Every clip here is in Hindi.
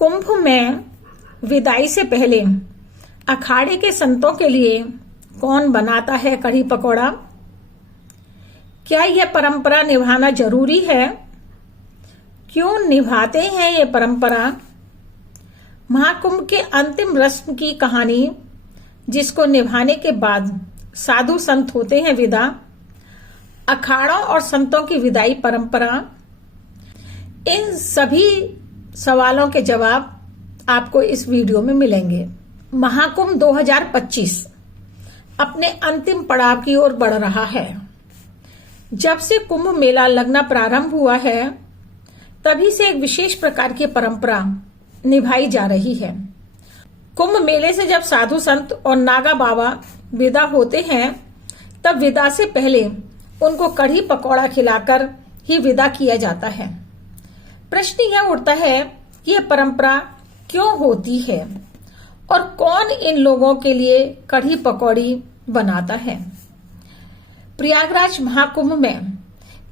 कुंभ में विदाई से पहले अखाड़े के संतों के लिए कौन बनाता है कढ़ी पकौड़ा? क्या यह परंपरा निभाना जरूरी है? क्यों निभाते हैं ये परंपरा? महाकुंभ के अंतिम रस्म की कहानी, जिसको निभाने के बाद साधु संत होते हैं विदा, अखाड़ों और संतों की विदाई परंपरा, इन सभी सवालों के जवाब आपको इस वीडियो में मिलेंगे। महाकुंभ 2025 अपने अंतिम पड़ाव की ओर बढ़ रहा है। जब से कुंभ मेला लगना प्रारंभ हुआ है, तभी से एक विशेष प्रकार की परंपरा निभाई जा रही है। कुंभ मेले से जब साधु संत और नागा बाबा विदा होते हैं, तब विदा से पहले उनको कढ़ी पकौड़ा खिलाकर ही विदा किया जाता है। प्रश्न यह उठता है कि यह परंपरा क्यों होती है और कौन इन लोगों के लिए कढ़ी पकौड़ी बनाता है। प्रयागराज महाकुंभ में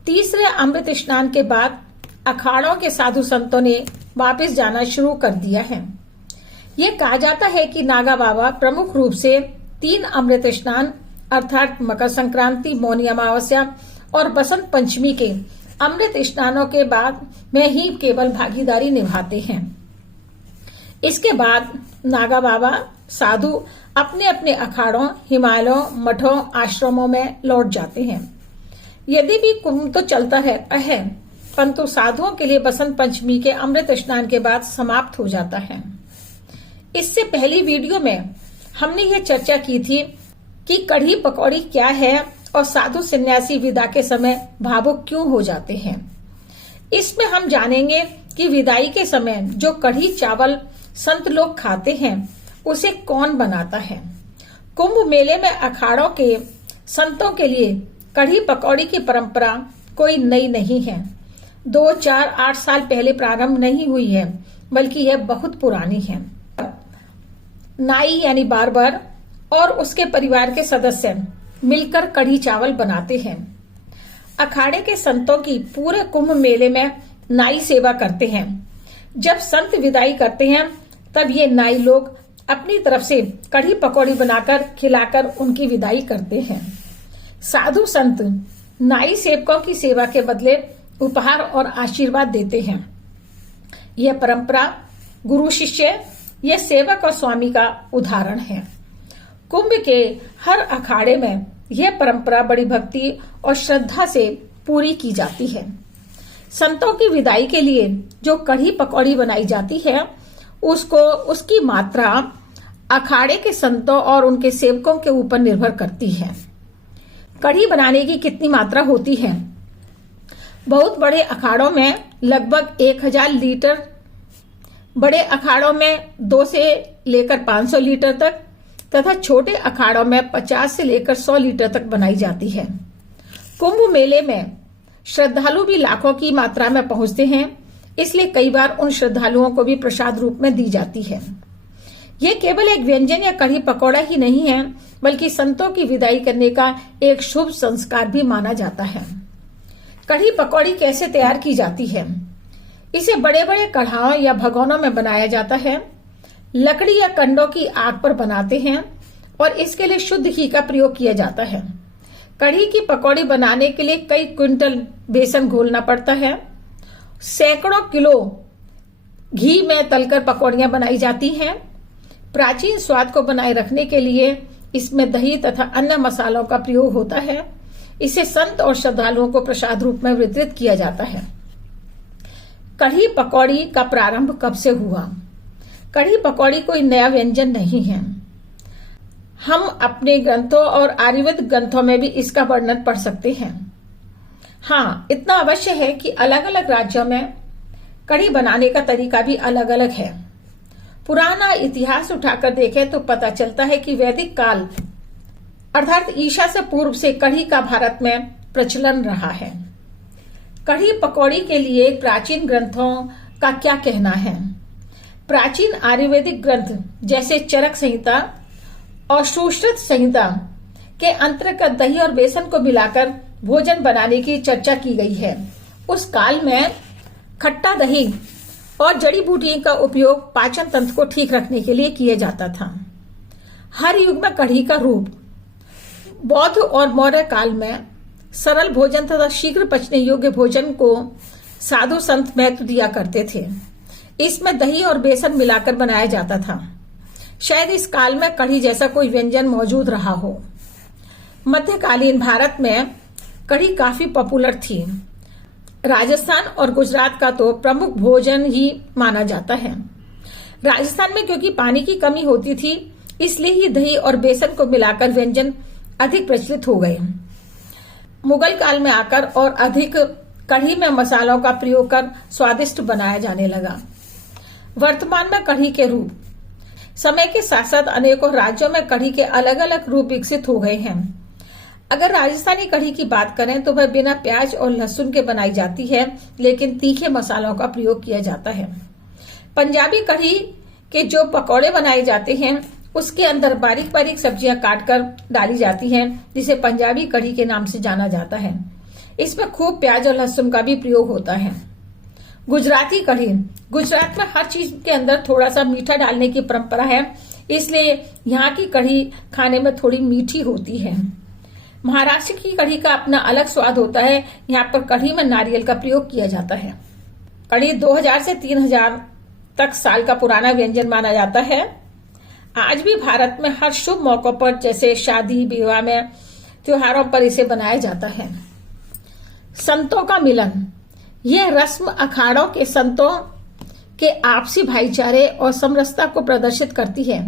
तीसरे अमृत स्नान के बाद अखाड़ों के साधु संतों ने वापस जाना शुरू कर दिया है। ये कहा जाता है कि नागा बाबा प्रमुख रूप से 3 अमृत स्नान अर्थात मकर संक्रांति, मौनी अमावस्या और बसंत पंचमी के अमृत स्नानों के बाद में ही केवल भागीदारी निभाते हैं। इसके बाद नागा बाबा साधु अपने अपने अखाड़ों, हिमालयों, मठों, आश्रमों में लौट जाते हैं। यदि भी कुंभ तो चलता रहता है, परंतु साधुओं के लिए बसंत पंचमी के अमृत स्नान के बाद समाप्त हो जाता है। इससे पहली वीडियो में हमने ये चर्चा की थी कि कढ़ी पकौड़ी क्या है और साधु सन्यासी विदा के समय भावुक क्यों हो जाते हैं। इसमें हम जानेंगे कि विदाई के समय जो कढ़ी चावल संत लोग खाते हैं, उसे कौन बनाता है। कुंभ मेले में अखाड़ों के संतों के लिए कढ़ी पकौड़ी की परंपरा कोई नई नहीं है। 2, 4, 8 साल पहले प्रारंभ नहीं हुई है, बल्कि यह बहुत पुरानी है। नाई यानी बार्बर और उसके परिवार के सदस्य मिलकर कढ़ी चावल बनाते हैं। अखाड़े के संतों की पूरे कुंभ मेले में नाई सेवा करते हैं। जब संत विदाई करते हैं, तब ये नाई लोग अपनी तरफ से कढ़ी पकौड़ी बनाकर खिलाकर उनकी विदाई करते हैं। साधु संत नाई सेवकों की सेवा के बदले उपहार और आशीर्वाद देते हैं। यह परंपरा गुरु शिष्य, यह सेवक और स्वामी का उदाहरण है। कुंभ के हर अखाड़े में यह परंपरा बड़ी भक्ति और श्रद्धा से पूरी की जाती है। संतों की विदाई के लिए जो कढ़ी पकौड़ी बनाई जाती है, उसकी मात्रा अखाड़े के संतों और उनके सेवकों के ऊपर निर्भर करती है। कढ़ी बनाने की कितनी मात्रा होती है? बहुत बड़े अखाड़ों में लगभग 1000 लीटर, बड़े अखाड़ों में 2 से लेकर 500 लीटर तक तथा छोटे अखाड़ों में 50 से लेकर 100 लीटर तक बनाई जाती है। कुंभ मेले में श्रद्धालु भी लाखों की मात्रा में पहुंचते हैं, इसलिए कई बार उन श्रद्धालुओं को भी प्रसाद रूप में दी जाती है। यह केवल एक व्यंजन या कढ़ी पकौड़ा ही नहीं है, बल्कि संतों की विदाई करने का एक शुभ संस्कार भी माना जाता है। कढ़ी पकौड़ी कैसे तैयार की जाती है? इसे बड़े बड़े कढ़ाओं या भगोनों में बनाया जाता है। लकड़ी या कंडों की आग पर बनाते हैं और इसके लिए शुद्ध घी का प्रयोग किया जाता है। कढ़ी की पकौड़ी बनाने के लिए कई क्विंटल बेसन घोलना पड़ता है। सैकड़ों किलो घी में तलकर पकौड़ियां बनाई जाती हैं। प्राचीन स्वाद को बनाए रखने के लिए इसमें दही तथा अन्य मसालों का प्रयोग होता है। इसे संत और श्रद्धालुओं को प्रसाद रूप में वितरित किया जाता है। कढ़ी पकौड़ी का प्रारंभ कब से हुआ? कढ़ी पकौड़ी कोई नया व्यंजन नहीं है। हम अपने ग्रंथों और आयुर्वेद ग्रंथों में भी इसका वर्णन पढ़ सकते हैं। हाँ, इतना अवश्य है कि अलग अलग राज्यों में कढ़ी बनाने का तरीका भी अलग अलग है। पुराना इतिहास उठाकर देखें तो पता चलता है कि वैदिक काल अर्थात ईसा से पूर्व से कढ़ी का भारत में प्रचलन रहा है। कढ़ी पकौड़ी के लिए प्राचीन ग्रंथों का क्या कहना है? प्राचीन आयुर्वेदिक ग्रंथ जैसे चरक संहिता और सुश्रुत संहिता के अंतर्गत दही और बेसन को मिलाकर भोजन बनाने की चर्चा की गई है। उस काल में खट्टा दही और जड़ी बूटियों का उपयोग पाचन तंत्र को ठीक रखने के लिए किया जाता था। हर युग में कढ़ी का रूप बौद्ध और मौर्य काल में सरल भोजन तथा शीघ्र पचने योग्य भोजन को साधु संत महत्व दिया करते थे। इसमें दही और बेसन मिलाकर बनाया जाता था। शायद इस काल में कढ़ी जैसा कोई व्यंजन मौजूद रहा हो। मध्यकालीन भारत में कढ़ी काफी पॉपुलर थी। राजस्थान और गुजरात का तो प्रमुख भोजन ही माना जाता है। राजस्थान में क्योंकि पानी की कमी होती थी, इसलिए ही दही और बेसन को मिलाकर व्यंजन अधिक प्रचलित हो गए। मुगल काल में आकर और अधिक कढ़ी में मसालों का प्रयोग कर स्वादिष्ट बनाया जाने लगा। वर्तमान में कढ़ी के रूप समय के साथ साथ अनेकों राज्यों में कढ़ी के अलग अलग रूप विकसित हो गए हैं। अगर राजस्थानी कढ़ी की बात करें तो वह बिना प्याज और लहसुन के बनाई जाती है, लेकिन तीखे मसालों का प्रयोग किया जाता है। पंजाबी कढ़ी के जो पकौड़े बनाए जाते हैं, उसके अंदर बारीक बारीक सब्जियां काटकर डाली जाती हैं, जिसे पंजाबी कढ़ी के नाम से जाना जाता है। इसमें खूब प्याज और लहसुन का भी प्रयोग होता है। गुजराती कढ़ी, गुजरात में हर चीज के अंदर थोड़ा सा मीठा डालने की परंपरा है, इसलिए यहाँ की कढ़ी खाने में थोड़ी मीठी होती है। महाराष्ट्र की कढ़ी का अपना अलग स्वाद होता है। यहाँ पर कढ़ी में नारियल का प्रयोग किया जाता है। कढ़ी 2000 से 3000 तक साल का पुराना व्यंजन माना जाता है। आज भी भारत में हर शुभ मौकों पर, जैसे शादी विवाह में, त्योहारों पर इसे बनाया जाता है। संतों का मिलन, यह रस्म अखाड़ों के संतों के आपसी भाईचारे और समरसता को प्रदर्शित करती है।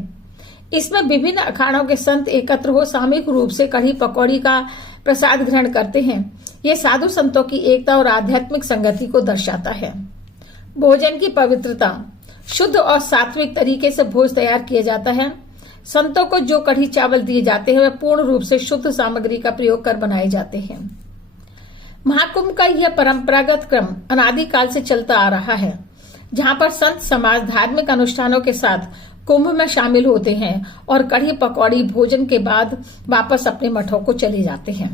इसमें विभिन्न अखाड़ों के संत एकत्र हो सामूहिक रूप से कढ़ी पकौड़ी का प्रसाद ग्रहण करते हैं। यह साधु संतों की एकता और आध्यात्मिक संगति को दर्शाता है। भोजन की पवित्रता, शुद्ध और सात्विक तरीके से भोज तैयार किया जाता है। संतों को जो कढ़ी चावल दिए जाते हैं, वे पूर्ण रूप से शुद्ध सामग्री का प्रयोग कर बनाए जाते हैं। महाकुंभ का यह परंपरागत क्रम अनादिकाल से चलता आ रहा है, जहां पर संत समाज धार्मिक अनुष्ठानों के साथ कुंभ में शामिल होते हैं और कढ़ी पकौड़ी भोजन के बाद वापस अपने मठों को चले जाते हैं।